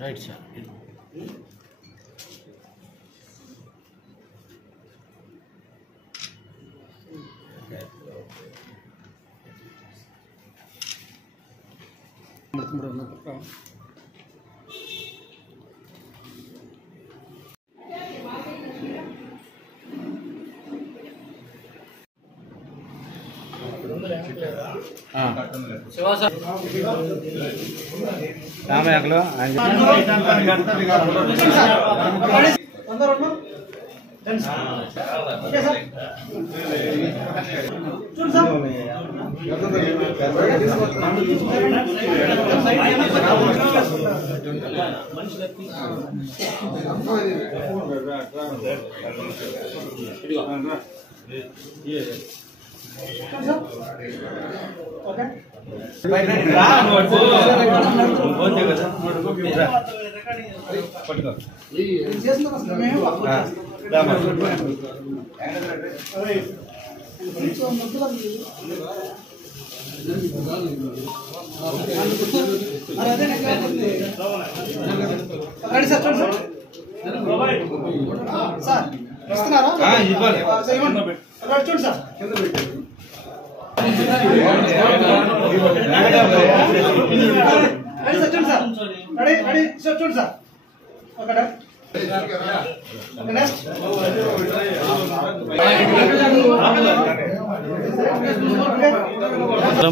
Right sir. రామయాకులో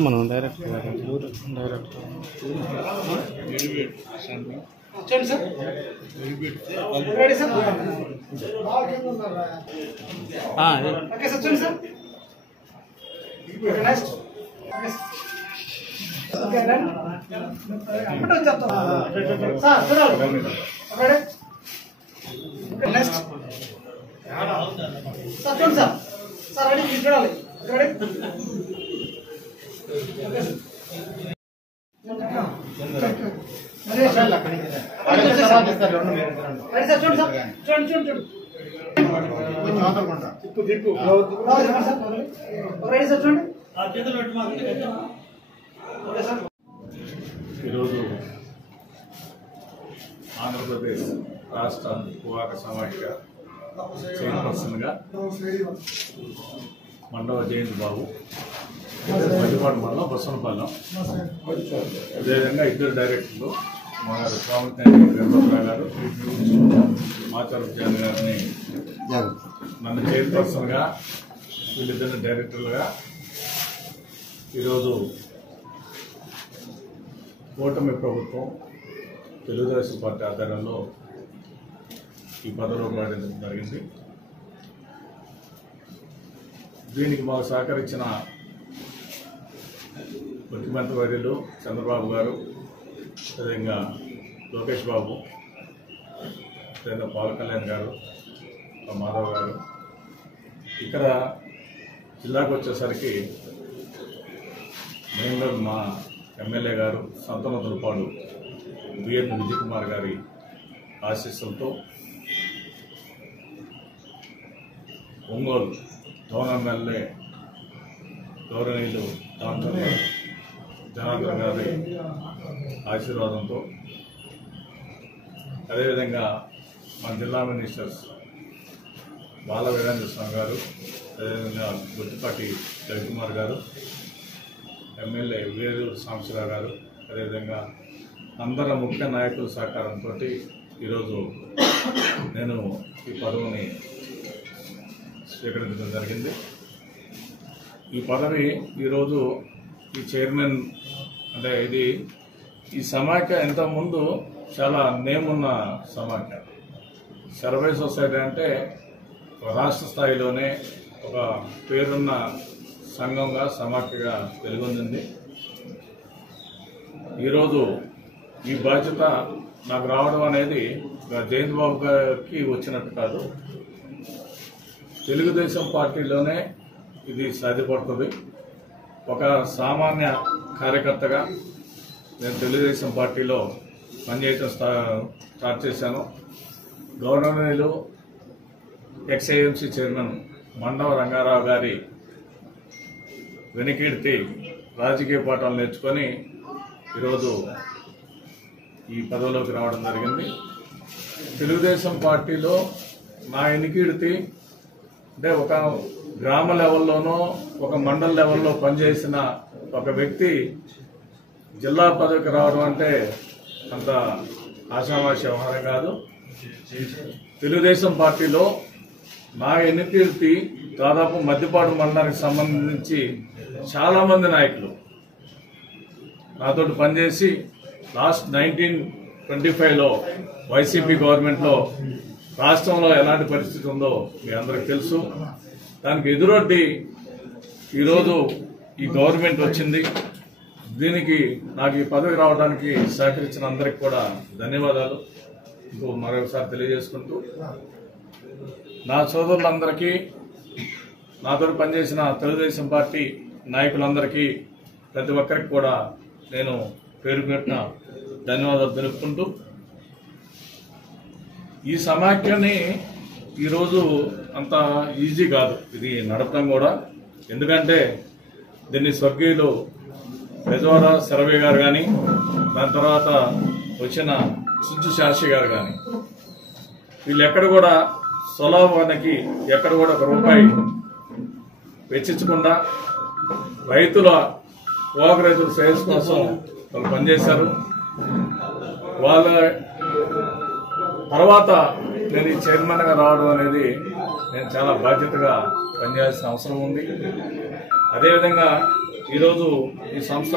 మనం direct చూడండి sir. Ready sir. Okay sir చూడండి సార్. Next okay done. ఇప్పుడు చెప్తా సార్ చూడాలి. రెడీ నెక్స్ట్ సార్ చూడండి సార్. సార్ రెడీ చూడాలి. రెడీ ఈరోజు ఆంధ్రప్రదేశ్ రాష్ట్ర పువాక సమాఖ్య చైర్పర్సన్గా మండవ జయంత్ బాబు, మధ్యపాటు మండలం బొసనపాలెం, అదేవిధంగా ఇద్దరు డైరెక్టర్లు మా స్వామిత్యాన్ని గర్భరావు గారు, మాచారు జాన్ గారిని నన్ను చైర్పర్సన్గా, వీళ్ళిద్దరిని డైరెక్టర్లుగా ఈరోజు కూటమి ప్రభుత్వం తెలుగుదేశం పార్టీ ఆధ్వర్యంలో ఈ పదవిలో ప్రకటించడం జరిగింది. దీనికి మాకు సహకరించిన ముఖ్యమంత్రి వర్యులు చంద్రబాబు గారు, అదేవిధంగా లోకేష్ బాబు, అదేవిధంగా పవన్ కళ్యాణ్ గారు, మాధవ్ గారు, ఇక్కడ జిల్లాకు వచ్చేసరికి మెయిన్గా మా ఎమ్మెల్యే గారు సంతనతులపాడు బిఎన్ విజయ్ కుమార్ గారి ఆశీస్సులతో ఒంగోలు టౌన్ ఎమ్మెల్యే గౌరవనీయులు డాక్టర్ జనార్దన్ గారి ఆశీర్వాదంతో, అదేవిధంగా మన జిల్లా మినిస్టర్స్ బాల వీరేంద్ర స్వామి గారు, అదేవిధంగా గుత్తిపాటి రవికుమార్ గారు, ఎమ్మెల్యే వేలూరు సాంబశివరావు గారు, అదేవిధంగా అందరు ముఖ్య నాయకుల సహకారంతో ఈరోజు నేను ఈ పదవిని స్వీకరించడం జరిగింది. ఈ పదవి ఈరోజు ఈ చైర్మన్ అంటే ఈ సమాఖ్య ఇంతకుముందు చాలా నేమ్ ఉన్న సమాఖ్య. సర్వే సొసైటీ అంటే రాష్ట్ర స్థాయిలోనే ఒక పేరున్న సంఘంగా సమాఖ్యగా వెలుగొందింది. ఈరోజు ఈ బాధ్యత నాకు రావడం అనేది జయంత్ బాబు గారికి వచ్చినట్టు కాదు, తెలుగుదేశం పార్టీలోనే ఇది సాధ్యపడుతుంది. ఒక సామాన్య కార్యకర్తగా నేను తెలుగుదేశం పార్టీలో పనిచేయడం స్టార్ట్ చేశాను. గౌరవనీయులు ఎక్స్ఐఎంసీ చైర్మన్ మండవ రంగారావు గారి వెనుకీడితే రాజకీయ పాఠాలు నేర్చుకొని ఈరోజు ఈ పదవిలోకి రావడం జరిగింది. తెలుగుదేశం పార్టీలో నా ఎన్నికీడితి అంటే ఒక గ్రామ లెవెల్లోనో ఒక మండల లెవెల్లో పనిచేసిన ఒక వ్యక్తి జిల్లా పదవికి రావడం అంటే అంత ఆశామాషి వ్యవహారం కాదు. తెలుగుదేశం పార్టీలో నా ఎన్నికీడితి దాదాపు మద్దిపాడు మండలానికి సంబంధించి చాలామంది నాయకులు నాతో పనిచేసి లాస్ట్ 1925లో వైసీపీ గవర్నమెంట్లో రాష్ట్రంలో ఎలాంటి పరిస్థితి ఉందో మీ అందరికి తెలుసు. దానికి ఎదురొడ్డి ఈరోజు ఈ గవర్నమెంట్ వచ్చింది. దీనికి నాకు ఈ పదవి రావడానికి సహకరించిన అందరికి కూడా ధన్యవాదాలు మరొకసారి తెలియజేసుకుంటూ, నా సోదరులందరికీ, నాతో పనిచేసిన తెలుగుదేశం పార్టీ నాయకులందరికీ, ప్రతి ఒక్కరికి కూడా నేను పేరు పెట్టిన ధన్యవాదాలు తెలుపుకుంటూ, ఈ సమాఖ్యని ఈరోజు అంత ఈజీ కాదు ఇది నడపడం కూడా. ఎందుకంటే దీన్ని స్వర్గీయులు బెజవాడ సర్వే గారు కానీ, దాని తర్వాత వచ్చిన సుజ్జు శాస్త్రి గారు కానీ, వీళ్ళు ఎక్కడ కూడా స్వలాభానికి ఎక్కడ కూడా ఒక రూపాయి వెచ్చించకుండా రైతుల పొగాకు రైతుల శ్రేయస్ కోసం వాళ్ళు పనిచేశారు. వాళ్ళ తర్వాత నేను ఈ చైర్మన్గా రావడం అనేది నేను చాలా బాధ్యతగా పనిచేయాల్సిన అవసరం ఉంది. అదేవిధంగా ఈరోజు ఈ సంస్థ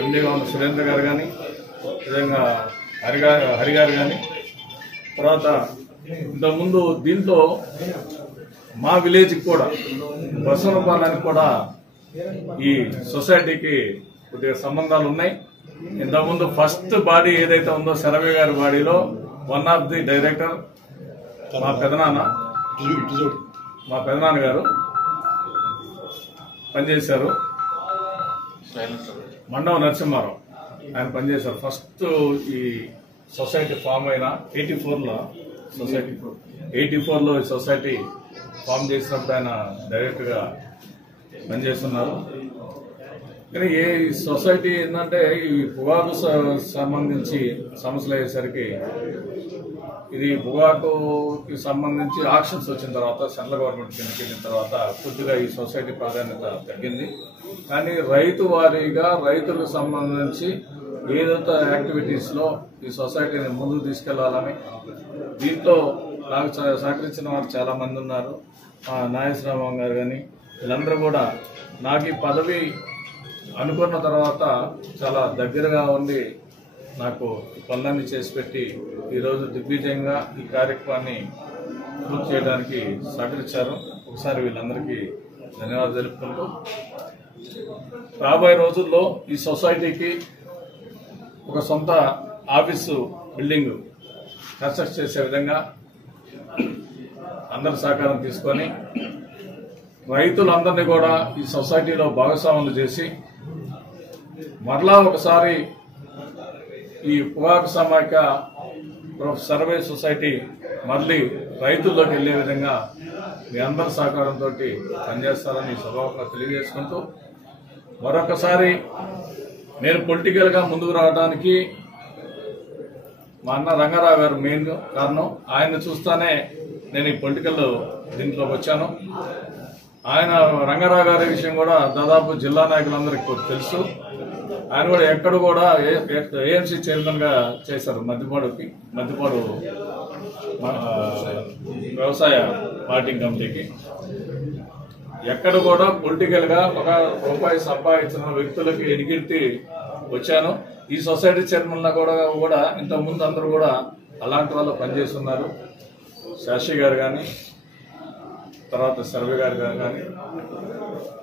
ఎండీగా ఉన్న సురేంద్ర గారు కానీ, విధంగా హరి గారు కానీ, తర్వాత ఇంతకుముందు దీంట్లో మా విలేజ్కి కూడా బసవనపాలెనికి కూడా ఈ సొసైటీకి కొద్దిగా సంబంధాలు ఉన్నాయి. ఇంతకుముందు ఫస్ట్ బాడీ ఏదైతే ఉందో సర్వే గారి బాడీలో వన్ ఆఫ్ ది డైరెక్టర్ మా పెదనాన్న గారు పనిచేశారు. మండవ నరసింహారావు ఆయన పనిచేశారు. ఫస్ట్ ఈ సొసైటీ ఫామ్ అయిన 84లో ఈ సొసైటీ ఫామ్ చేసినప్పుడు ఆయన డైరెక్టర్గా పనిచేస్తున్నారు. కానీ ఈ సొసైటీ ఏంటంటే ఈ పొగాకు సంబంధించి సమస్యలు అయ్యేసరికి ఇది పొగాకుకి సంబంధించి ఆక్షన్స్ వచ్చిన తర్వాత సెంట్రల్ గవర్నమెంట్ కిందకి వెళ్ళిన తర్వాత కొద్దిగా ఈ సొసైటీ ప్రాధాన్యత తగ్గింది. కానీ రైతు వారీగా రైతులకు సంబంధించి ఏదైతే యాక్టివిటీస్లో ఈ సొసైటీని ముందుకు తీసుకెళ్లాలని, దీంట్లో నాకు సహకరించిన వారు చాలా మంది ఉన్నారు. నాగేశ్వరరావు గారు కానీ, వీళ్ళందరూ కూడా నాకు ఈ పదవి అనుకున్న తర్వాత చాలా దగ్గరగా ఉండి నాకు పనులన్నీ చేసి పెట్టి ఈరోజు దిగ్విజయంగా ఈ కార్యక్రమాన్ని పూర్తి చేయడానికి సహకరించారు. ఒకసారి వీళ్ళందరికీ ధన్యవాదాలు తెలుపుకుంటూ, రాబోయే రోజుల్లో ఈ సొసైటీకి ఒక సొంత ఆఫీసు బిల్డింగ్ కన్స్ట్రక్ట్ చేసే విధంగా అందరి సహకారం తీసుకొని రైతులందరినీ కూడా ఈ సొసైటీలో భాగస్వాములు చేసి మరలా ఒకసారి ఈ పొగాకు సమాఖ్య సర్వే సొసైటీ మళ్ళీ రైతుల్లోకి వెళ్లే విధంగా మీ అందరి సహకారంతో పనిచేస్తారని సభాముఖంగా తెలియజేసుకుంటూ, మరొకసారి నేను పొలిటికల్గా ముందుకు రావడానికి మా అన్న రంగారావు గారు మెయిన్ కారణం. ఆయన చూస్తానే నేను ఈ పొలిటికల్ దీంట్లోకి వచ్చాను. ఆయన రంగారావు గారి విషయం కూడా దాదాపు జిల్లా నాయకులందరికీ తెలుసు. ఆయన కూడా ఎక్కడ కూడా ఏఎంసీ చైర్మన్ గా చేశారు. మద్దిపాడు వ్యవసాయ మార్కెటింగ్ కమిటీకి ఎక్కడ కూడా పొలిటికల్ గా ఒక రూపాయి సంపాదించిన వ్యక్తులకి ఎన్నికట్టి వచ్చాను. ఈ సొసైటీ చైర్మన్ లా కూడా ఇంతకుముందు అందరూ కూడా అలాంటి వాళ్ళు పనిచేస్తున్నారు. శాస్త్రి గారు కానీ, తర్వాత సర్వే గారు కానీ,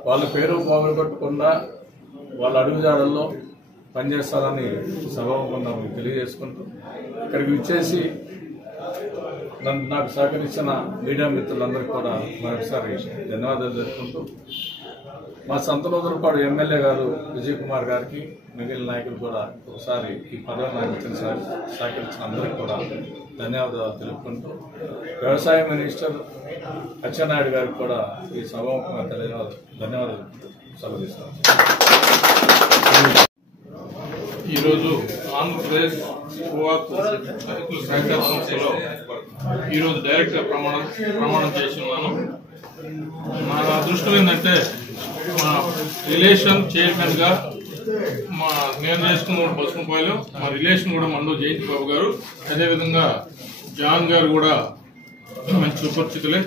వాళ్ళ పేరు పోగొట్టుకుండా వాళ్ళ అడుగుజాడల్లో పనిచేస్తారని సభాముఖంగా మీకు తెలియజేసుకుంటూ, ఇక్కడికి విచ్చేసి నాకు సహకరించిన మీడియా మిత్రులందరికీ కూడా మరొకసారి ధన్యవాదాలు తెలుపుకుంటూ, మా సంతనూతలపాడు ఎమ్మెల్యే గారు విజయ్ కుమార్ గారికి, మిగిలిన నాయకులు కూడా ఒకసారి ఈ పదవి నాకు ఇచ్చిన సహకరించిన అందరికీ కూడా ధన్యవాదాలు తెలుపుకుంటూ, వ్యవసాయ మినిస్టర్ అచ్చెన్నాయుడు గారికి కూడా ఈ సభాముఖంగా ధన్యవాదాలు సెలవు తీసుకున్నాను. ఈరోజు ఆంధ్రప్రదేశ్ పొగాకు రైతుల సహకార సంస్థలో ఈరోజు డైరెక్ట్గా ప్రమాణం చేసి ఉన్నాను. నా అదృష్టం ఏంటంటే మా రిలేషన్ చైర్మన్గా నేను చేసుకున్న బసుమపాయలు, మా రిలేషన్ కూడా మండు జయంతి బాబు గారు, అదేవిధంగా జాన్ గారు కూడా మంచి సుపరిచితులే.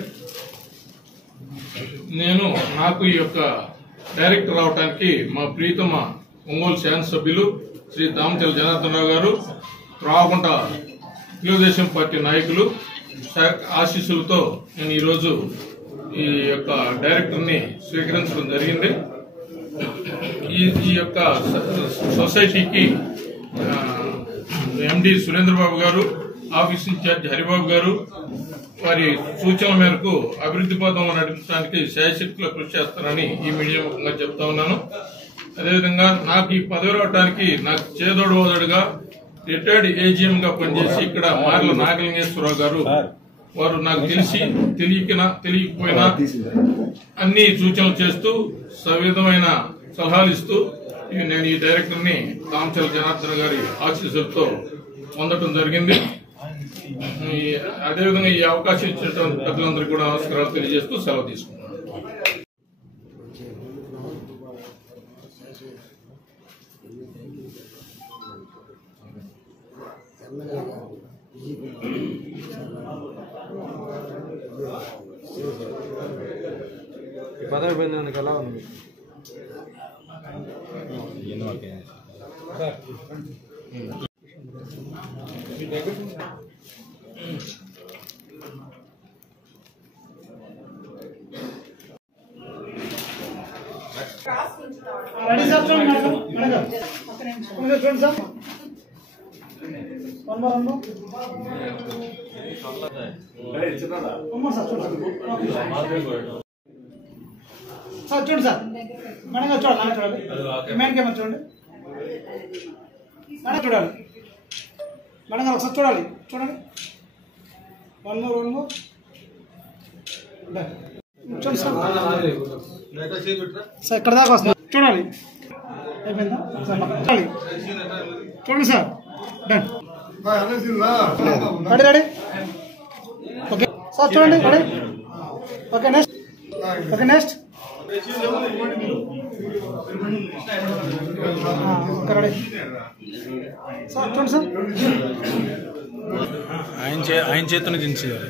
నాకు ఈ యొక్క డైరెక్టర్ రావడానికి మా ప్రీతమ ఒంగోలు శాసనసభ్యులు శ్రీ దామచల జనార్దన్ రావు గారు, రావకుంట తెలుగుదేశం పార్టీ నాయకులు ఆశీస్సులతో నేను ఈరోజు ఈ యొక్క డైరెక్టర్ని స్వీకరించడం జరిగింది. ఈ యొక్క సొసైటీకి ఎండి సురేంద్రబాబు గారు, ఆఫీస్ ఇన్ఛార్జ్ హరిబాబు గారు వారి సూచనల మేరకు అభివృద్ధి పథంలో నడిపించడానికి శాయశక్తిలో కృషి చేస్తారని ఈ మీడియా ముఖంగా చెప్తా ఉన్నాను. అదేవిధంగా నాకు ఈ పదవి రావడానికి నాకు చేదోడు ఓదోడుగా రిటైర్డ్ ఏజీఎం గా పనిచేసి ఇక్కడ మార్ల నాగలింగేశ్వరరావు గారు వారు నాకు తెలియకపోయినా అన్ని సూచనలు చేస్తూ సవిధమైన సలహాలు ఇస్తూ నేను ఈ డైరెక్టర్ ని దామచల జనార్దన్ గారి ఆశీస్సులతో పొందడం జరిగింది. అదేవిధంగా ఈ అవకాశం ఇచ్చినటువంటి పెద్దలందరికీ కూడా నమస్కారాలు తెలియజేస్తూ సెలవు తీసుకున్నాను. ఈ పదవి పొందినందుకు ఎలా ఉంది రెడీ సార్, చూడండి మేడం మేడం చూడండి సార్, అమ్మా సార్ చూడండి సార్, చూడండి సార్ మేడం గారు చూడాలి, చూడాలి మెయిన్ కెమెరా చూడండి మేడం, చూడాలి మేడం గారు ఒకసారి చూడాలి, చూడండి వన్ మోర్ చూడండి సార్, సార్ ఇక్కడ దాకా వస్తుంది చూడాలి, అయిపోయిందా చూడాలి, చూడండి sir done ready ready okay sir చూడండి ready okay next okay next okay ready sir చూడండి సార్ ఆయన చేతులు దించేయాలి.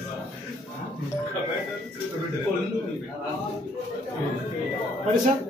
Ready sir